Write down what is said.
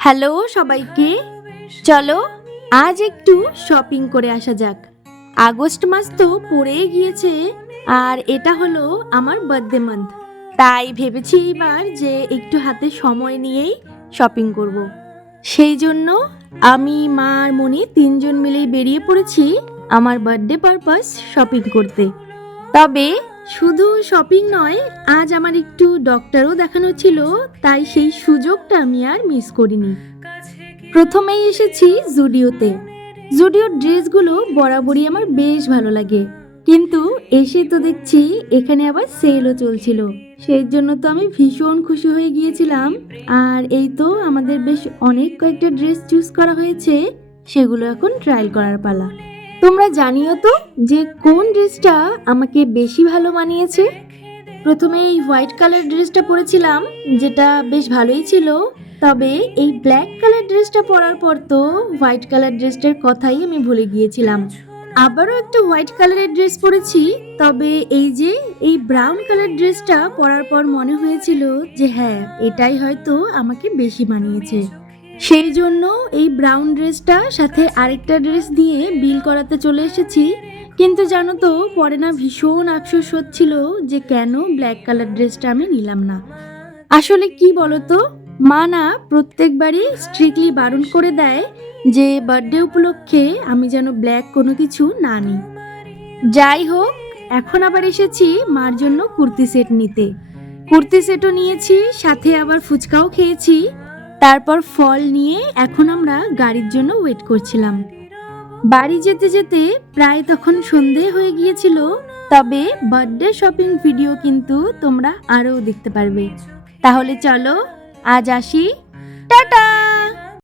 Hello সবাইকে, চলো আজ একটু শপিং করে আসা যাক। আগস্ট মাস তো পড়েই গিয়েছে, আর এটা হলো আমার বার্থডে মান্থ। তাই ভেবেছি এবার যে একটু হাতে সময় নিয়েই শপিং করব। সেই জন্য আমি মা আর মনি তিনজন মিলেই বেরিয়ে পড়েছি আমার বার্থডে পারপাস শপিং করতে। তবে শুধু শপিং নয়, আজ আমার একটু ডক্টরও দেখানো ছিল, তাই সেই সুযোগটা আমি আর মিস করিনি। প্রথমেই এসেছি জুডিওতে। জুডিওর ড্রেসগুলো বরাবরই আমার বেশ ভালো লাগে, কিন্তু এসে তো দেখছি এখানে আবার সেলও চলছিল। সেই জন্য তো আমি ভীষণ খুশি হয়ে গিয়েছিলাম। আর এই তো আমাদের বেশ অনেক কয়েকটা ড্রেস চুজ করা হয়েছে, সেগুলো এখন ট্রায়াল করার পালা। তোমরা জানিও তো যে কোন ড্রেসটা আমাকে বেশি ভালো মানিয়েছে। প্রথমে এই হোয়াইট কালার ড্রেসটা পরেছিলাম, যেটা বেশ ভালোই ছিল। তবে এই ব্ল্যাক কালার ড্রেসটা পরার পর তো হোয়াইট কালার ড্রেসটার কথাই আমি ভুলে গিয়েছিলাম। আবারও একটা হোয়াইট কালারের ড্রেস পরেছি, তবে এই ব্রাউন কালার ড্রেসটা পরার পর মনে হয়েছিল যে হ্যাঁ, এটাই হয়তো আমাকে বেশি মানিয়েছে। সেই জন্য এই ব্রাউন ড্রেসটা সাথে আরেকটা ড্রেস দিয়ে বিল করাতে চলে এসেছি। কিন্তু জানো তো, পরে না ভীষণ আফসোস হচ্ছিল যে কেন ব্ল্যাক কালার ড্রেসটা আমি নিলাম না। আসলে কি বলতো, মা না প্রত্যেকবারই স্ট্রিক্টলি বারণ করে দেয় যে বার্থডে উপলক্ষে আমি যেন ব্ল্যাক কোনো কিছু না নিই। যাই হোক, এখন আবার এসেছি মার জন্য কুর্তি সেট নিতে। কুর্তি সেটও নিয়েছি, সাথে আবার ফুচকাও খেয়েছি। তারপর ফল নিয়ে এখন আমরা গাড়ির জন্য ওয়েট করছিলাম। বাড়ি যেতে যেতে প্রায় তখন সন্ধে হয়ে গিয়েছিল। তবে বার্থডে শপিং ভিডিও কিন্তু তোমরা আরও দেখতে পারবে। তাহলে চলো আজ আসি, টাটা।